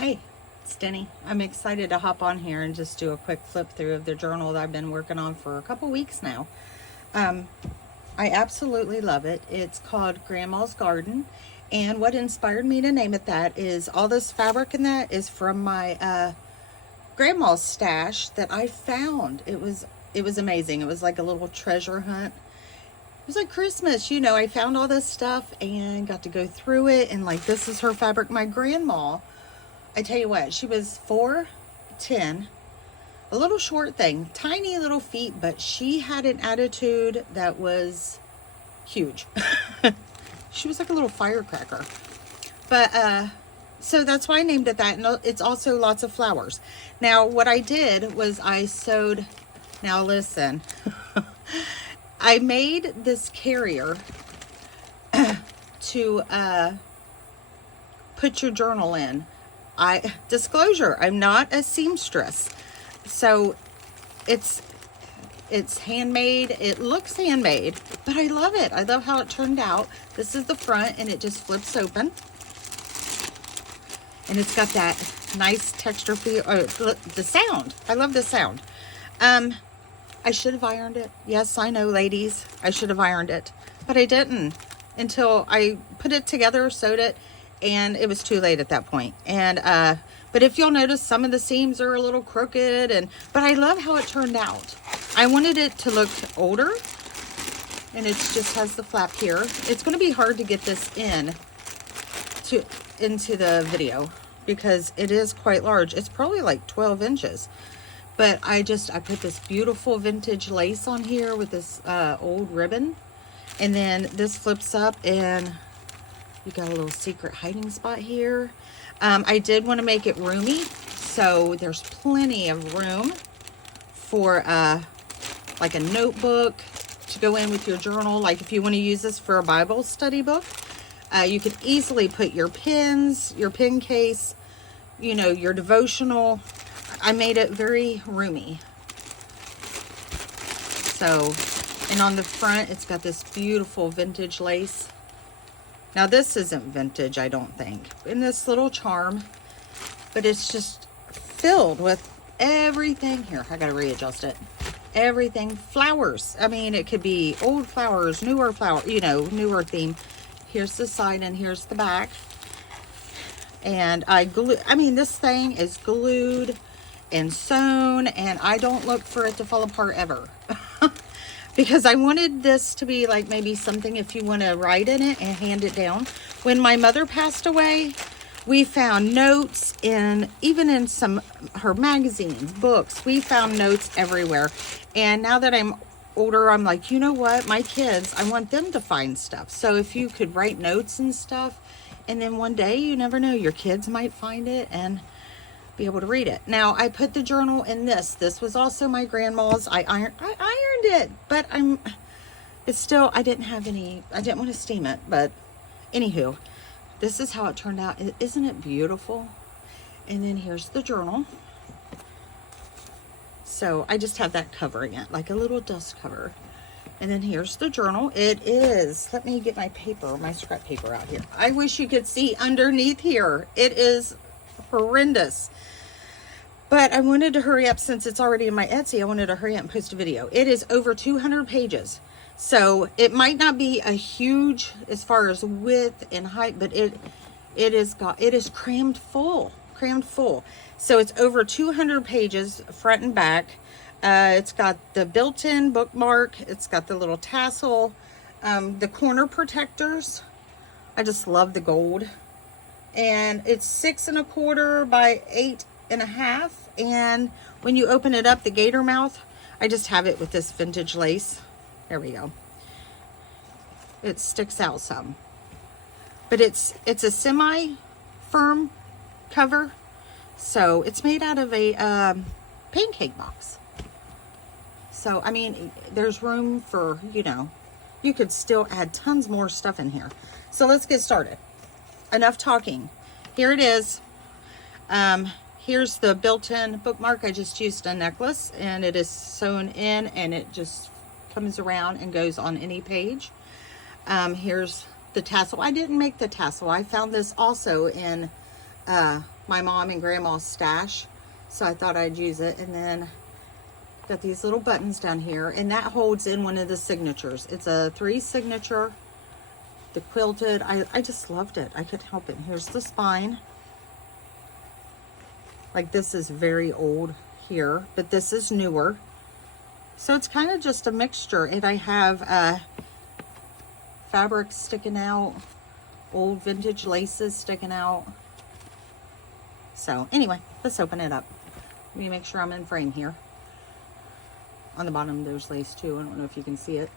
Hi, it's Denny. I'm excited to hop on here and just do a quick flip through of the journal that I've been working on for a couple weeks now. I absolutely love it. It's called Grandma's Garden, and what inspired me to name it that is all this fabric in that is from my grandma's stash that I found. It was amazing. It was like a little treasure hunt. It was like Christmas, you know. I found all this stuff and got to go through it, and like, this is her fabric. My grandma, I tell you what, she was 4'10", a little short thing, tiny little feet, but she had an attitude that was huge. She was like a little firecracker. But so that's why I named it that. And it's also lots of flowers. Now what I did was I sewed, now listen, I made this carrier to put your journal in. Disclosure, I'm not a seamstress, so it's handmade. It looks handmade, but I love it. I love how it turned out. This is the front, and it just flips open, and it's got that nice texture feel. The sound, I love the sound. I should have ironed it. Yes, I know, ladies, I should have ironed it, but I didn't until I put it together, sewed it, and it was too late at that point. And but if you'll notice, some of the seams are a little crooked, but I love how it turned out. I wanted it to look older, and it just has the flap here. It's going to be hard to get this into the video because it is quite large. It's probably like 12 inches. But I put this beautiful vintage lace on here with this old ribbon, and then this flips up, and you got a little secret hiding spot here. I did want to make it roomy, so there's plenty of room for like a notebook to go in with your journal. Like if you want to use this for a Bible study book, you could easily put your pens, your pen case, you know, your devotional. I made it very roomy. So, and on the front, it's got this beautiful vintage lace. Now this isn't vintage, I don't think, in this little charm, but it's just filled with everything. Here, I gotta readjust it. Everything, flowers. I mean, it could be old flowers, newer flower, you know, newer theme. Here's the side and here's the back. And I mean, this thing is glued and sewn, and I don't look for it to fall apart ever. Because I wanted this to be like maybe something if you want to write in it and hand it down. When my mother passed away, we found notes even in her magazines, books. We found notes everywhere. And now that I'm older, I'm like, you know what? My kids, I want them to find stuff. So if you could write notes and stuff, and then one day, you never know, your kids might find it and be able to read it. Now I put the journal in this. This was also my grandma's. I ironed it, but it's still, I didn't want to steam it, but anywho, this is how it turned out. Isn't it beautiful? And then here's the journal. So I just have that covering it, like a little dust cover. And then here's the journal. It is, let me get my paper, my scrap paper out here. I wish you could see underneath here. It is horrendous. But I wanted to hurry up since it's already in my Etsy. I wanted to hurry up and post a video. It is over 200 pages. So it might not be a huge as far as width and height, but it is crammed full. So it's over 200 pages front and back. It's got the built-in bookmark. It's got the little tassel, the corner protectors. I just love the gold. And it's 6 1/4 by 8 1/2. And when you open it up, the gator mouth, I just have it with this vintage lace. There we go. It sticks out some, but it's a semi-firm cover, so it's made out of a pancake box. So I mean, there's room for, you know, you could still add tons more stuff in here. So let's get started. Enough talking. Here it is. Here's the built-in bookmark. I just used a necklace, and it is sewn in, and it just comes around and goes on any page. Here's the tassel. I didn't make the tassel. I found this also in my mom and grandma's stash, so I thought I'd use it. And then got these little buttons down here, and that holds in one of the signatures. It's a 3 signature, the quilted. I just loved it. I couldn't help it. And here's the spine. Like, this is very old here, but this is newer. So it's kind of just a mixture. And I have fabric sticking out, old vintage laces sticking out. So anyway, let's open it up. Let me make sure I'm in frame here. On the bottom there's lace too. I don't know if you can see it.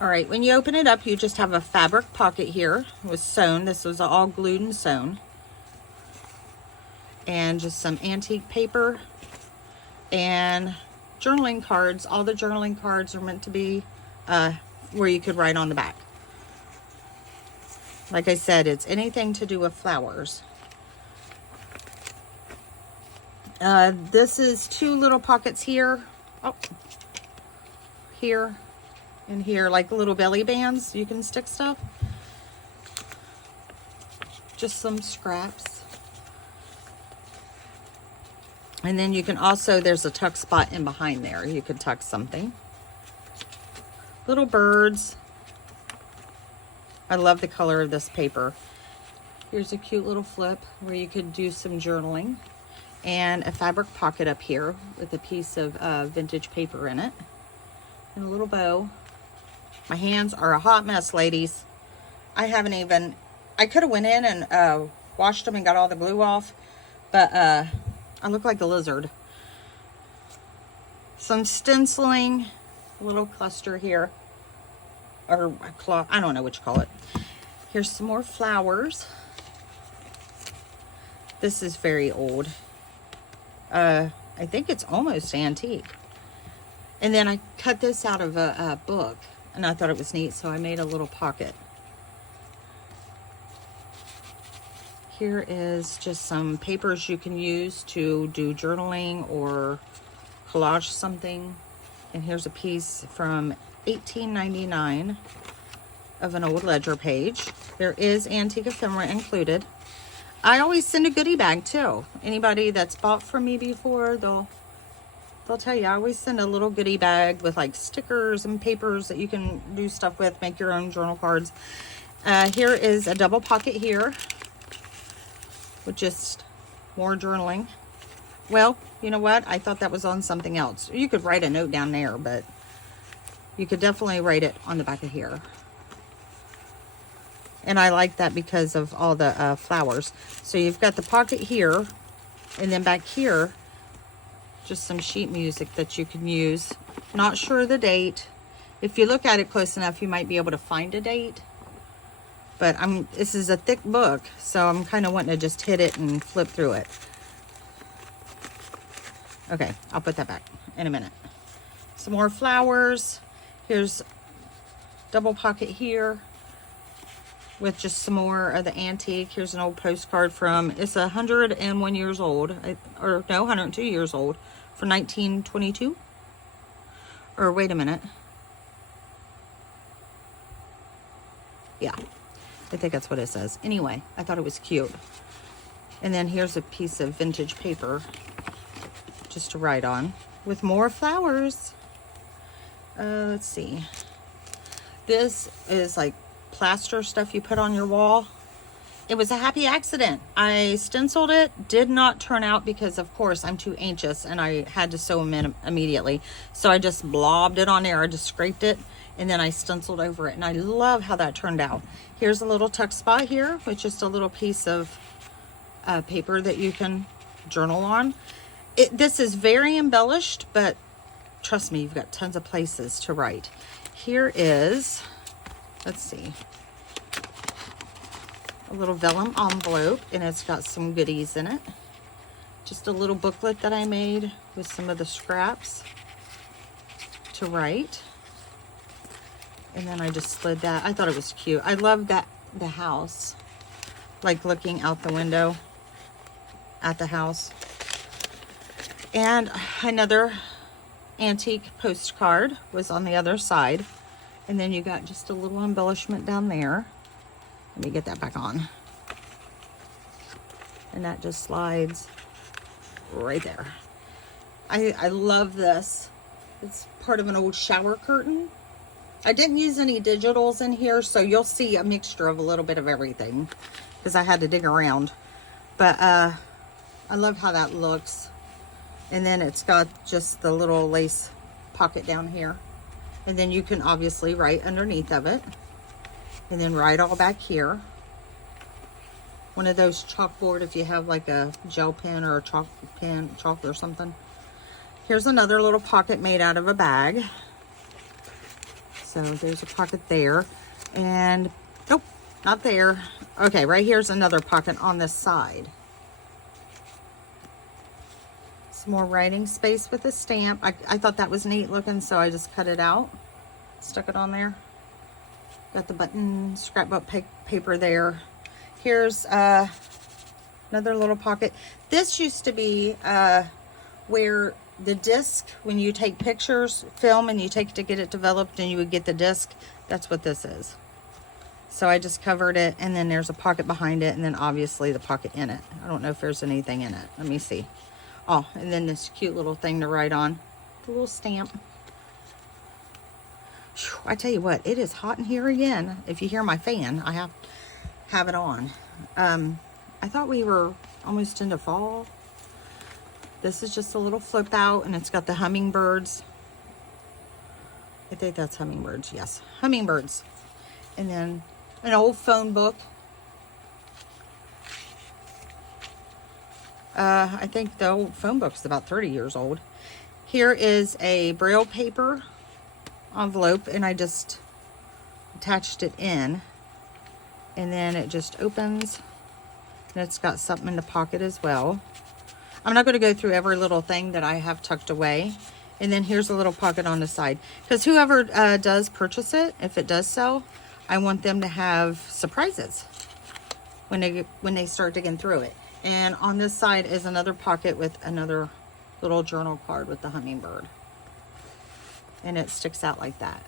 All right, when you open it up, you just have a fabric pocket here. It was sewn. This was all glued and sewn. And just some antique paper and journaling cards. All the journaling cards are meant to be where you could write on the back. Like I said, it's anything to do with flowers. This is 2 little pockets here. Oh, here and here, like little belly bands. You can stick stuff. Just some scraps. And then you can also, there's a tuck spot in behind there. You could tuck something. Little birds. I love the color of this paper. Here's a cute little flip where you could do some journaling. And a fabric pocket up here with a piece of vintage paper in it. And a little bow. My hands are a hot mess, ladies. I haven't even, I could have went in and washed them and got all the glue off. But I look like a lizard. Some stenciling, a little cluster here. Or a cloth, I don't know what you call it. Here's some more flowers. This is very old. I think it's almost antique. And then I cut this out of a book, and I thought it was neat, so I made a little pocket. Here is just some papers you can use to do journaling or collage something. And here's a piece from 1899 of an old ledger page. There is antique ephemera included. I always send a goodie bag too. Anybody that's bought from me before, they'll tell you I always send a little goodie bag with like stickers and papers that you can do stuff with, make your own journal cards. Here is a double pocket here with just more journaling. Well, you know what? I thought that was on something else. You could write a note down there, but you could definitely write it on the back of here. And I like that because of all the flowers. So you've got the pocket here, and then back here, just some sheet music that you can use. Not sure of the date. If you look at it close enough, you might be able to find a date. But this is a thick book, so I'm kind of wanting to just hit it and flip through it. Okay, I'll put that back in a minute. Some more flowers. Here's double pocket here with just some more of the antique. Here's an old postcard from, it's 101 years old, or no, 102 years old, for 1922. Or wait a minute. Yeah, I think that's what it says. Anyway, I thought it was cute. And then here's a piece of vintage paper just to write on with more flowers. Let's see. This is like plaster stuff you put on your wall. It was a happy accident. I stenciled it, did not turn out because of course I'm too anxious and I had to sew them in immediately. So I just blobbed it on there. I just scraped it and then I stenciled over it, and I love how that turned out. Here's a little tuck spot here with just a little piece of paper that you can journal on. This is very embellished, but trust me, you've got tons of places to write. Here is, let's see, a little vellum envelope, and it's got some goodies in it. Just a little booklet that I made with some of the scraps to write. And then I just slid that. I thought it was cute. I love that, the house, like looking out the window at the house. And another antique postcard was on the other side. And then you got just a little embellishment down there. Let me get that back on. And that just slides right there. I love this. It's part of an old shower curtain. I didn't use any digitals in here, so you'll see a mixture of a little bit of everything because I had to dig around. But I love how that looks. And then it's got just the little lace pocket down here. And then you can obviously write underneath of it. And then write all back here. One of those chalkboard if you have like a gel pen or a chalk or something. Here's another little pocket made out of a bag. So there's a pocket there. And nope, not there. Okay, right here's another pocket on this side. Some more writing space with a stamp. I thought that was neat looking, so I just cut it out. Stuck it on there. Got the button scrapbook paper there. Here's another little pocket. This used to be where the disc, when you take pictures, film, and you take it to get it developed and you would get the disc. That's what this is. So I just covered it, and then there's a pocket behind it, and then obviously the pocket in it. I don't know if there's anything in it. Let me see. Oh, and then this cute little thing to write on. A little stamp. Whew, I tell you what, it is hot in here again. If you hear my fan, I have it on. I thought we were almost into fall. This is just a little flip out, and it's got the hummingbirds. I think that's hummingbirds. Yes, hummingbirds. And then an old phone book. I think the old phone book's about 30 years old. Here is a Braille paper envelope, and I just attached it in. And then it just opens, and it's got something in the pocket as well. I'm not going to go through every little thing that I have tucked away. And then here's a little pocket on the side. Because whoever does purchase it, if it does sell, I want them to have surprises when they start digging through it. And on this side is another pocket with another little journal card with the hummingbird. And it sticks out like that.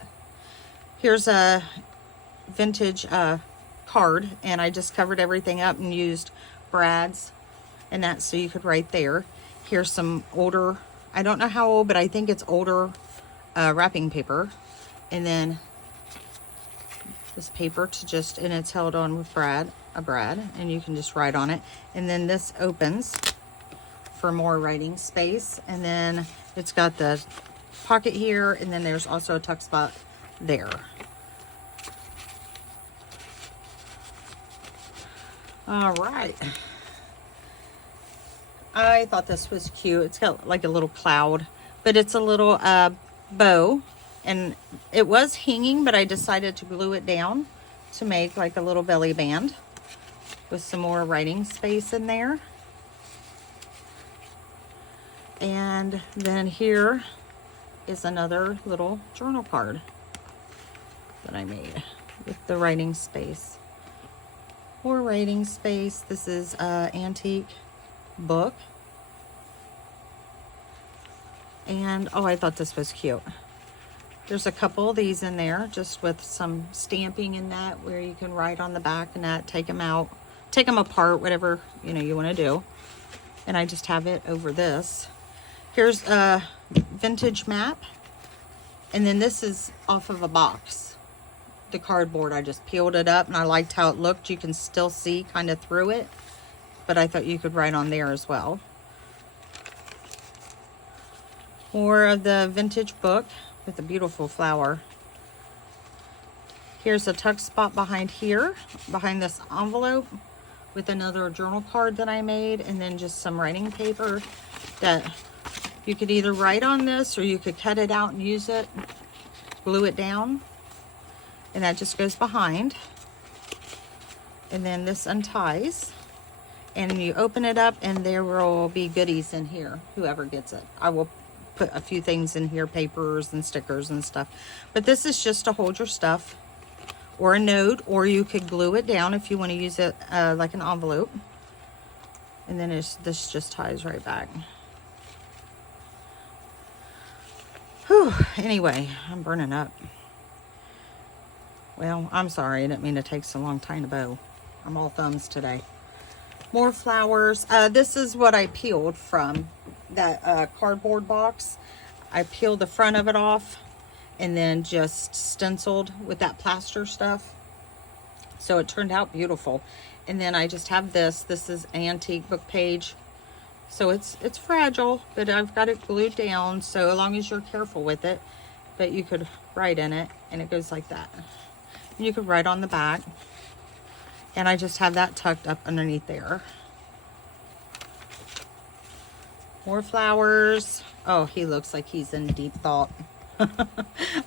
Here's a vintage card, and I just covered everything up and used brads and that so you could write there. Here's some older, I don't know how old, but I think it's older wrapping paper. And then this paper to just, and it's held on with a brad, and you can just write on it. And then this opens for more writing space. And then it's got the pocket here, and then there's also a tuck spot there. All right. I thought this was cute. It's got like a little cloud, but it's a little bow, and it was hanging, but I decided to glue it down to make like a little belly band with some more writing space in there. And then here is another little journal card that I made with the writing space. More writing space. This is an antique book. And oh, I thought this was cute. There's a couple of these in there just with some stamping in that where you can write on the back and that, take them out, take them apart, whatever you want to do. And I just have it over this. Here's a vintage map, and then this is off of a box. The cardboard, I just peeled it up and I liked how it looked. You can still see kind of through it, but I thought you could write on there as well. More of the vintage book with a beautiful flower. Here's a tuck spot behind here, behind this envelope, with another journal card that I made, and then just some writing paper that you could either write on this or you could cut it out and use it, glue it down, and that just goes behind. And then this unties, and you open it up, and there will be goodies in here, whoever gets it. I will put a few things in here, papers and stickers and stuff. But this is just to hold your stuff, or a note, or you could glue it down if you want to use it like an envelope. And then this just ties right back. Whew. Anyway, I'm burning up. Well, I'm sorry. I didn't mean to take so long tying a bow. I'm all thumbs today. More flowers. This is what I peeled from that cardboard box. I peeled the front of it off and then just stenciled with that plaster stuff. So it turned out beautiful. And then I just have this. This is antique book page. So it's fragile, but I've got it glued down. So as long as you're careful with it, but you could write in it, and it goes like that. And you could write on the back. And I just have that tucked up underneath there. More flowers. Oh, he looks like he's in deep thought.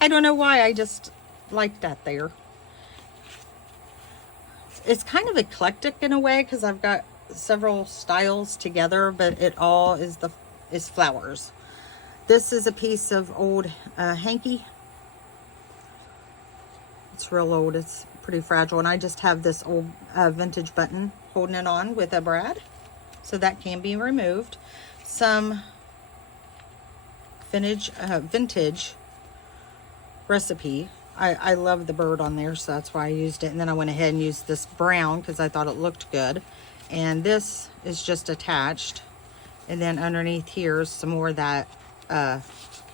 I don't know why, I just like that there. It's kind of eclectic in a way because I've got several styles together, but it all is flowers. This is a piece of old hanky. It's real old. It's pretty fragile, and I just have this old vintage button holding it on with a brad, so that can be removed. Some vintage recipe. I love the bird on there, so that's why I used it. And then I went ahead and used this brown because I thought it looked good. And this is just attached. And then underneath here is some more of that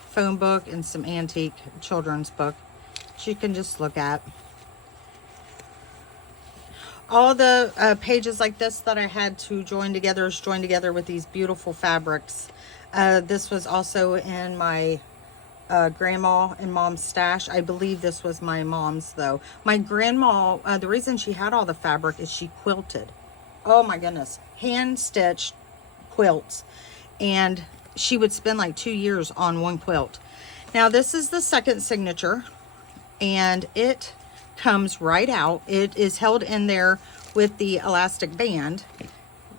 phone book and some antique children's book that you can just look at. All the pages like this that I had to join together is joined together with these beautiful fabrics. This was also in my grandma and mom's stash. I believe this was my mom's though. My grandma, the reason she had all the fabric is she quilted. Oh my goodness. Hand stitched quilts. And she would spend like 2 years on one quilt. Now this is the second signature, and it comes right out. It is held in there with the elastic band,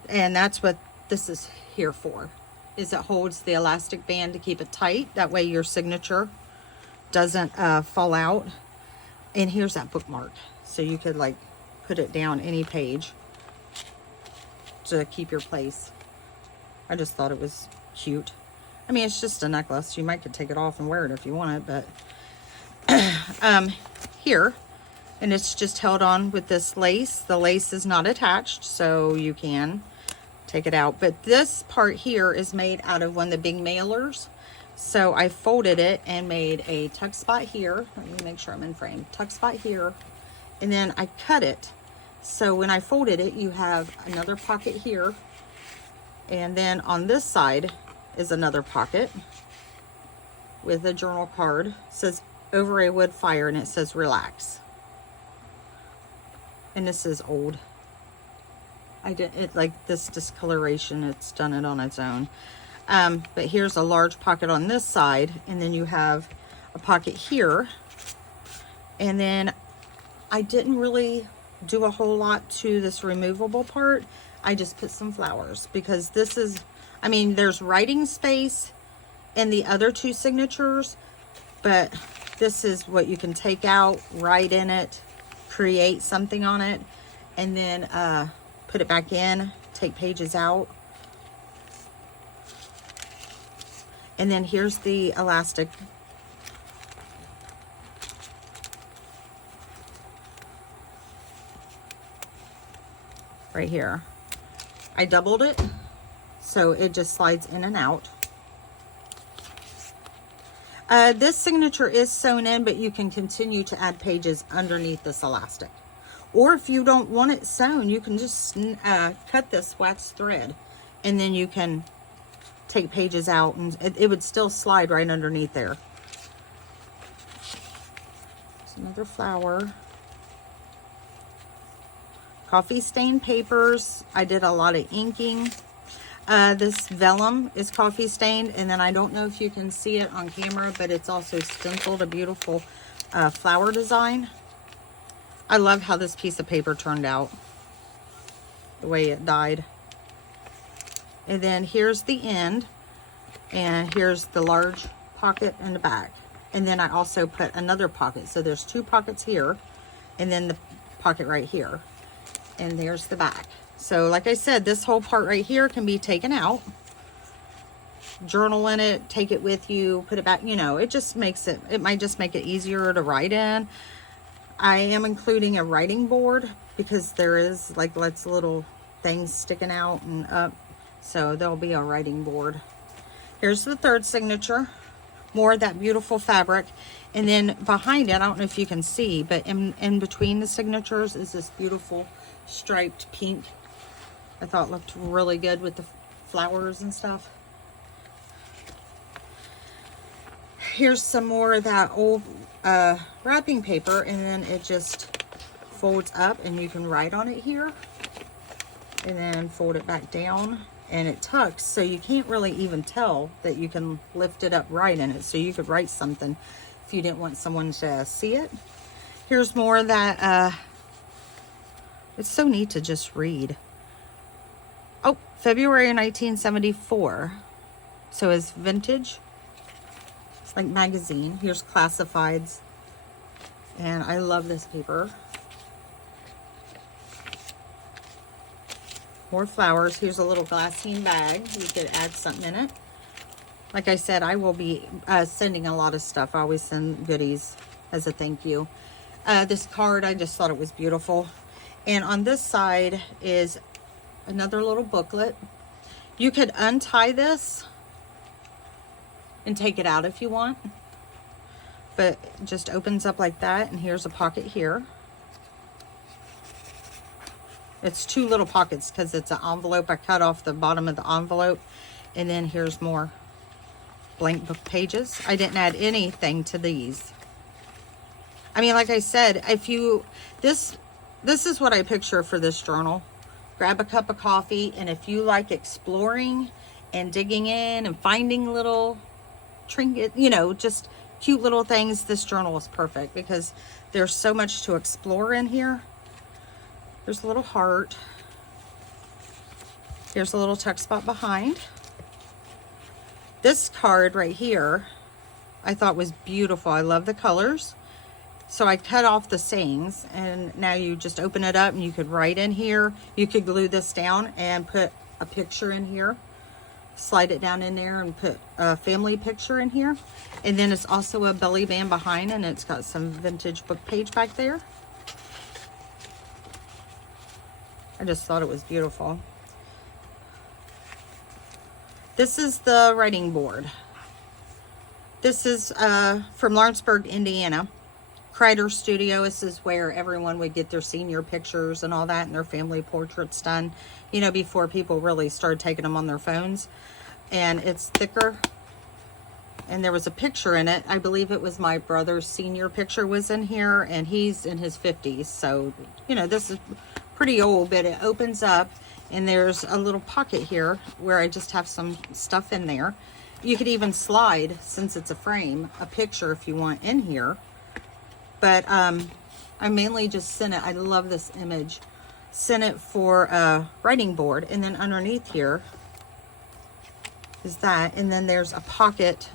and that's what this is here for, is it holds the elastic band to keep it tight. That way your signature doesn't fall out. And here's that bookmark, so you could like put it down any page to keep your place. I just thought it was cute. I mean, it's just a necklace. You might could take it off and wear it if you want it, but here, and it's just held on with this lace. The lace is not attached, so you can take it out. But this part here is made out of one of the big mailers. So I folded it and made a tuck spot here. Let me make sure I'm in frame. Tuck spot here. And then I cut it. So when I folded it, you have another pocket here. And then on this side is another pocket with a journal card. It says over a wood fire, and it says relax. And this is old. I did it like this discoloration. It's done it on its own. But here's a large pocket on this side, and then you have a pocket here. And then I didn't really do a whole lot to this removable part. I just put some flowers because this is, I mean, there's writing space in the other two signatures, but this is what you can take out, write in it, create something on it, and then put it back in, take pages out. And then here's the elastic. Right here. I doubled it, so it just slides in and out. This signature is sewn in, but you can continue to add pages underneath this elastic. Or if you don't want it sewn, you can just cut this wax thread, and then you can take pages out, and it would still slide right underneath there. There's another flower. Coffee stain papers. I did a lot of inking. This vellum is coffee stained, and then I don't know if you can see it on camera, but it's also stenciled a beautiful flower design. I love how this piece of paper turned out, the way it dyed. And then here's the end, and here's the large pocket in the back. And then I also put another pocket, so there's two pockets here, and then the pocket right here. And there's the back. So like I said, this whole part right here can be taken out, journal in it, take it with you, put it back. You know, it just makes it, it might just make it easier to write in. I am including a writing board because there is like lots of little things sticking out and up. So there'll be a writing board. Here's the third signature. More of that beautiful fabric. And then behind it, I don't know if you can see, but in between the signatures is this beautiful striped pink. I thought it looked really good with the flowers and stuff. Here's some more of that old wrapping paper, and then it just folds up and you can write on it here. And then fold it back down. And it tucks, so you can't really even tell that you can lift it up right in it. So you could write something if you didn't want someone to see it. Here's more of that. It's so neat to just read. Oh, February 1974. So it's vintage. It's like magazine. Here's classifieds. And I love this paper. More flowers. Here's a little glassine bag. You could add something in it. Like I said, I will be sending a lot of stuff. I always send goodies as a thank you. This card, I just thought it was beautiful. And on this side is another little booklet. You could untie this and take it out if you want. But it just opens up like that. And here's a pocket here. It's two little pockets because it's an envelope. I cut off the bottom of the envelope. And then here's more blank book pages. I didn't add anything to these. I mean, like I said, if you, this is what I picture for this journal. Grab a cup of coffee, and if you like exploring and digging in and finding little trinket, you know, just cute little things, this journal is perfect because there's so much to explore in here. There's a little heart. Here's a little tuck spot behind. This card right here, I thought was beautiful. I love the colors. So I cut off the sayings, and now you just open it up and you could write in here. You could glue this down and put a picture in here. Slide it down in there and put a family picture in here. And then it's also a belly band behind, and it's got some vintage book page back there. I just thought it was beautiful. This is the writing board. This is from Lawrenceburg, Indiana. Kreider Studio. This is where everyone would get their senior pictures and all that and their family portraits done, you know, before people really started taking them on their phones. And it's thicker. And there was a picture in it. I believe it was my brother's senior picture was in here, and he's in his 50s. So, you know, this is pretty old, but it opens up and there's a little pocket here where I just have some stuff in there. You could even slide, since it's a frame, a picture if you want in here. But I mainly just sent it. I love this image. Sent it for a writing board. And then underneath here is that. And then there's a pocket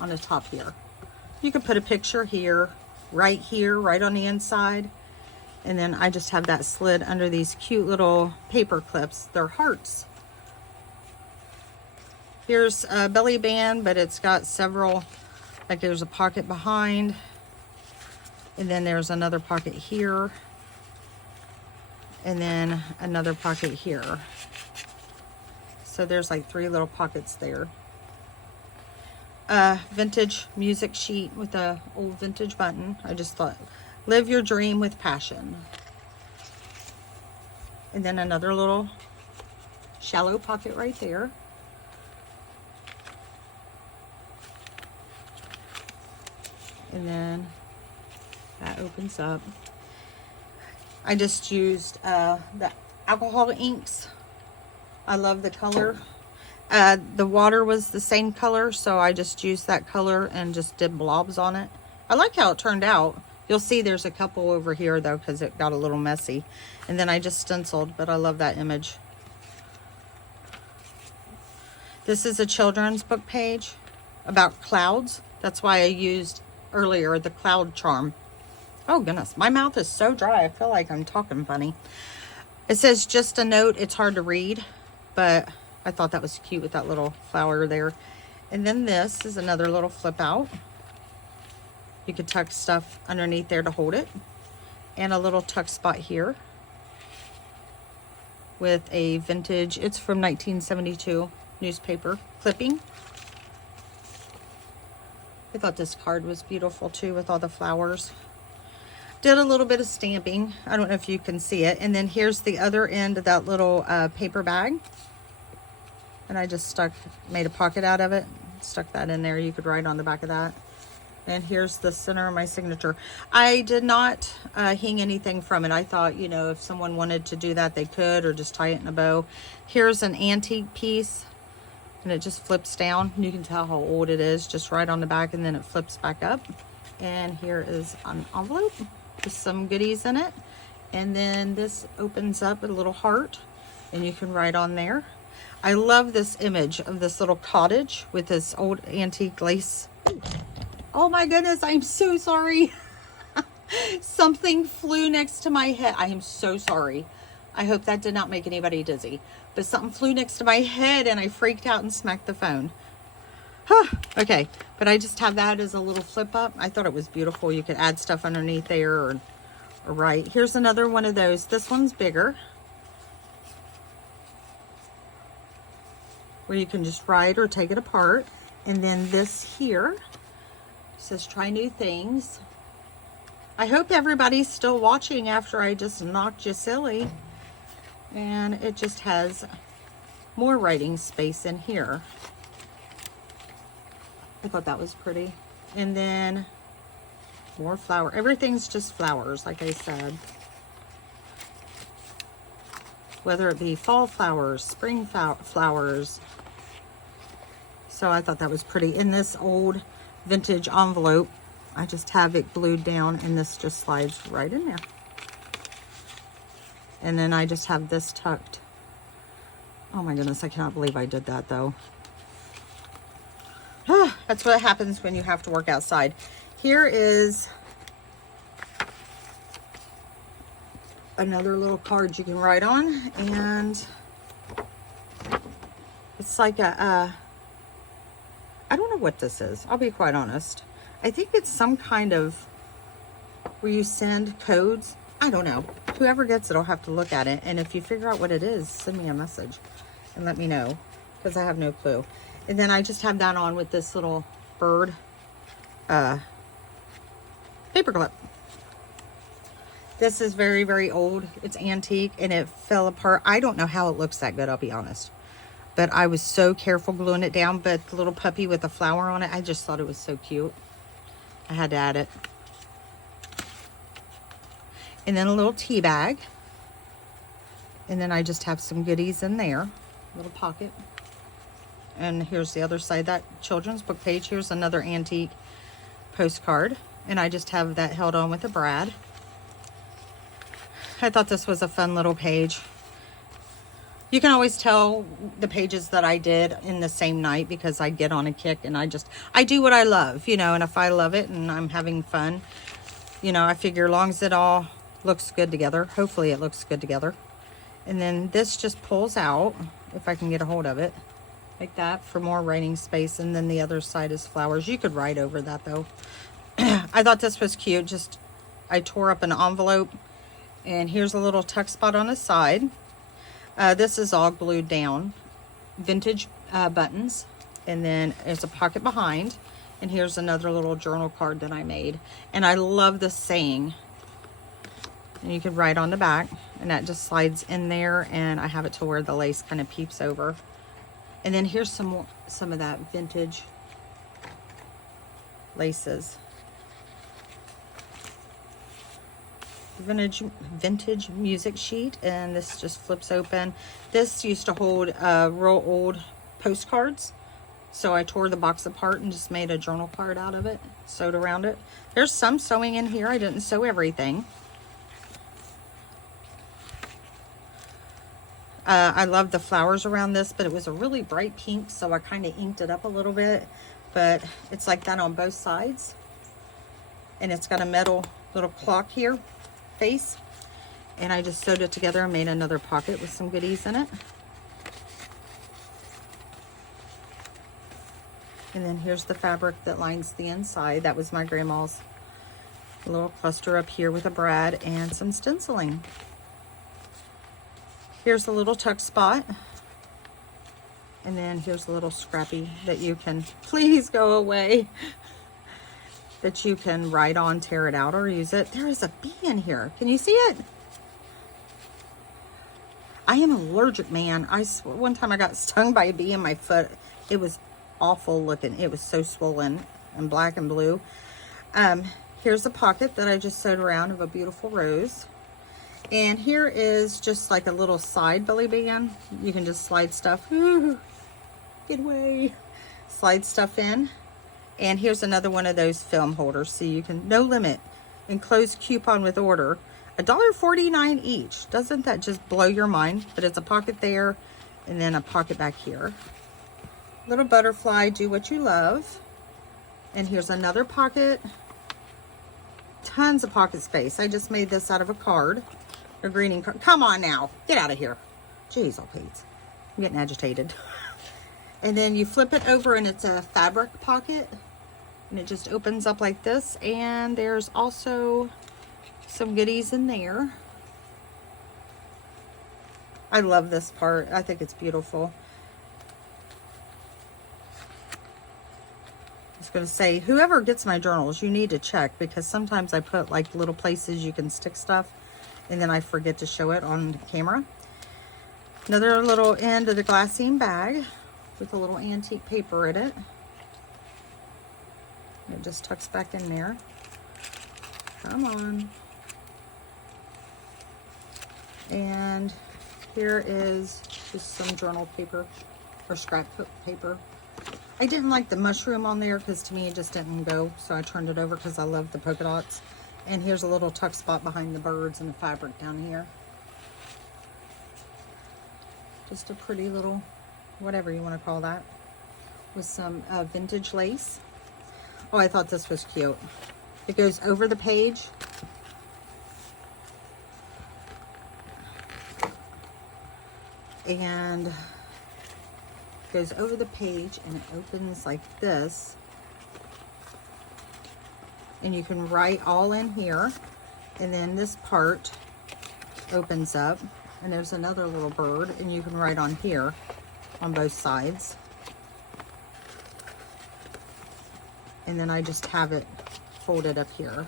on the top here. You could put a picture here, right on the inside. And then I just have that slid under these cute little paper clips. They're hearts. Here's a belly band, but it's got several, like there's a pocket behind. And then there's another pocket here. And then another pocket here. So there's like 3 little pockets there. Vintage music sheet with a old vintage button. I just thought, live your dream with passion. And then another little shallow pocket right there. And then that opens up. I just used the alcohol inks. I love the color. The water was the same color, so I just used that color and just did blobs on it. I like how it turned out. You'll see there's a couple over here though, because it got a little messy. And then I just stenciled, but I love that image. This is a children's book page about clouds. That's why I used earlier the cloud charm. Oh goodness, my mouth is so dry. I feel like I'm talking funny. It says, just a note, it's hard to read, but I thought that was cute with that little flower there. And then this is another little flip out. You could tuck stuff underneath there to hold it. And a little tuck spot here. with a vintage, it's from 1972 newspaper clipping. I thought this card was beautiful too with all the flowers. Did a little bit of stamping. I don't know if you can see it. And then here's the other end of that little paper bag. And I just made a pocket out of it. Stuck that in there. You could write on the back of that. And here's the center of my signature. I did not hang anything from it. I thought, you know, if someone wanted to do that, they could, or just tie it in a bow. Here's an antique piece, and it just flips down. You can tell how old it is, just right on the back, and then it flips back up. And here is an envelope with some goodies in it. And then this opens up with a little heart, and you can write on there. I love this image of this little cottage with this old antique lace. Oh my goodness, I'm so sorry. Something flew next to my head. I am so sorry. I hope that did not make anybody dizzy. But something flew next to my head and I freaked out and smacked the phone. Okay, but I just have that as a little flip up. I thought it was beautiful. You could add stuff underneath there or write. Here's another one of those. This one's bigger, where you can just write or take it apart. And then this here says try new things. I hope everybody's still watching after I just knocked you silly. And it just has more writing space in here. I thought that was pretty. And then more flower. Everything's just flowers, like I said. Whether it be fall flowers, spring flowers. So I thought that was pretty. In this old vintage envelope, I just have it glued down, and this just slides right in there. And then I just have this tucked. Oh my goodness, I cannot believe I did that though. That's what happens when you have to work outside. Here is another little card you can write on, and it's like I don't know what this is. I'll be quite honest. I think it's some kind of where you send codes. I don't know. Whoever gets it will have to look at it. And if you figure out what it is, send me a message and let me know, because I have no clue. And then I just have that on with this little bird paper clip. This is very, very old. It's antique and it fell apart. I don't know how it looks that good, I'll be honest. But I was so careful gluing it down. But the little puppy with the flower on it, I just thought it was so cute. I had to add it. And then a little tea bag. And then I just have some goodies in there. Little pocket. And here's the other side, that children's book page. Here's another antique postcard. And I just have that held on with a brad. I thought this was a fun little page. You can always tell the pages that I did in the same night, because I get on a kick and I do what I love, you know, and if I love it and I'm having fun, you know, I figure as long as it all looks good together, hopefully it looks good together. And then this just pulls out, if I can get a hold of it, like that, for more writing space. And then the other side is flowers. You could write over that though. I thought this was cute. Just, I tore up an envelope, and here's a little tuck spot on the side. This is all glued down. Vintage buttons. And then there's a pocket behind. And here's another little journal card that I made. And I love this saying. And you can write on the back. And that just slides in there. And I have it to where the lace kind of peeps over. And then here's some of that vintage laces. Vintage music sheet, and this just flips open. This used to hold real old postcards, so I tore the box apart and just made a journal card out of it, sewed around it. There's some sewing in here. I didn't sew everything. I love the flowers around this, but it was a really bright pink, so I kind of inked it up a little bit, but it's like that on both sides. And it's got a metal little clock here face, and I just sewed it together and made another pocket with some goodies in it. And then here's the fabric that lines the inside. That was my grandma's. A little cluster up here with a brad and some stenciling. Here's a little tuck spot. And then here's a little scrappy that you can, please go away, that you can write on, tear it out, or use it. There is a bee in here. Can you see it? I am allergic, man. One time I got stung by a bee in my foot. It was awful looking. It was so swollen and black and blue. Here's a pocket that I just sewed around of a beautiful rose. And here is just like a little side belly band. You can just slide stuff. Ooh, get away. Slide stuff in. And here's another one of those film holders. So you can, no limit, enclosed coupon with order. $1.49 each. Doesn't that just blow your mind? But it's a pocket there and then a pocket back here. Little butterfly, do what you love. And here's another pocket. Tons of pocket space. I just made this out of a card. A greeting card. Come on now. Get out of here. Jeez, oh Pete. I'm getting agitated. And then you flip it over and it's a fabric pocket. And it just opens up like this. And there's also some goodies in there. I love this part. I think it's beautiful. I was going to say, whoever gets my journals, you need to check, because sometimes I put like little places you can stick stuff and then I forget to show it on camera. Another little end of the glassine bag with a little antique paper in it. It just tucks back in there. Come on. And here is just some journal paper or scrap paper. I didn't like the mushroom on there because to me it just didn't go, so I turned it over because I love the polka dots. And here's a little tuck spot behind the birds and the fabric down here. Just a pretty little, whatever you want to call that, with some vintage lace. Oh, I thought this was cute. It goes over the page. And goes over the page and it opens like this. And you can write all in here. And then this part opens up. And there's another little bird. And you can write on here on both sides. And then I just have it folded up here.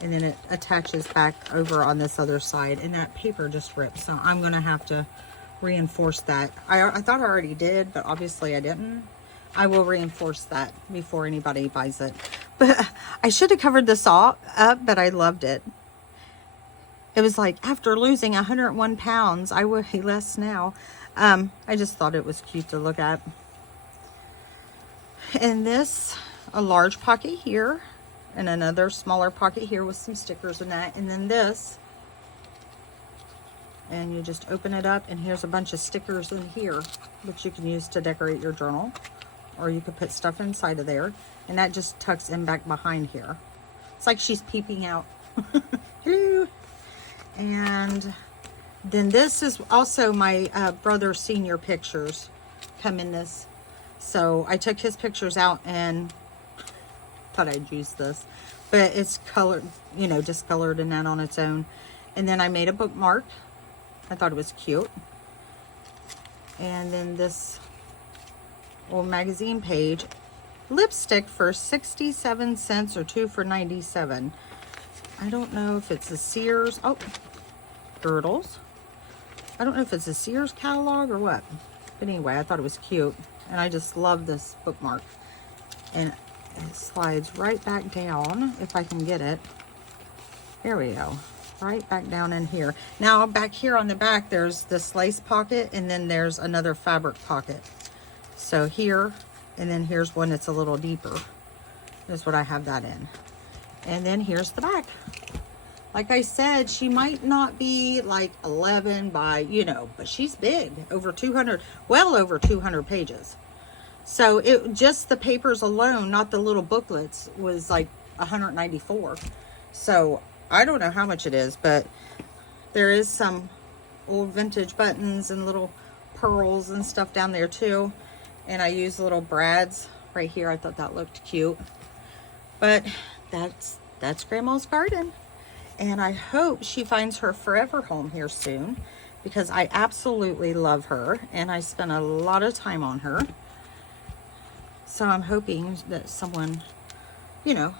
And then it attaches back over on this other side. And that paper just rips. So I'm going to have to reinforce that. I thought I already did, but obviously I didn't. I will reinforce that before anybody buys it. But I should have covered this all up, but I loved it. It was like, after losing 101 pounds, I weigh less now. I just thought it was cute to look at. And this, a large pocket here, and another smaller pocket here with some stickers in that. And then this, and you just open it up, and here's a bunch of stickers in here, which you can use to decorate your journal, or you could put stuff inside of there. And that just tucks in back behind here. It's like she's peeping out. Hello. And then this is also my brother's senior pictures come in this. So I took his pictures out and thought I'd use this. But it's colored, you know, discolored and that on its own. And then I made a bookmark. I thought it was cute. And then this old magazine page. Lipstick for 67 cents or 2 for 97. I don't know if it's a Sears. Oh, girdles. I don't know if it's a Sears catalog or what. But anyway, I thought it was cute. And I just love this bookmark. And it slides right back down, if I can get it. There we go. Right back down in here. Now, back here on the back, there's this lace pocket. And then there's another fabric pocket. So here, and then here's one that's a little deeper. Is what I have that in. And then here's the back. Like I said, she might not be like 11 by, you know, but she's big. Over 200, well over 200 pages. So it just the papers alone, not the little booklets, was like 194. So I don't know how much it is, but there is some old vintage buttons and little pearls and stuff down there too. And I use little brads right here. I thought that looked cute. But that's Grandma's garden. And I hope she finds her forever home here soon. because I absolutely love her and I spent a lot of time on her. So I'm hoping that someone, you know,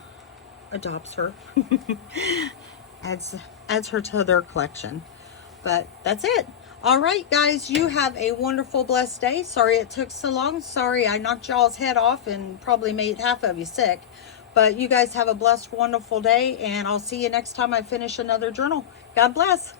adopts her, adds her to their collection. But that's it. All right, guys, you have a wonderful, blessed day. Sorry it took so long. Sorry I knocked y'all's head off and probably made half of you sick. But you guys have a blessed, wonderful day, and I'll see you next time I finish another journal. God bless.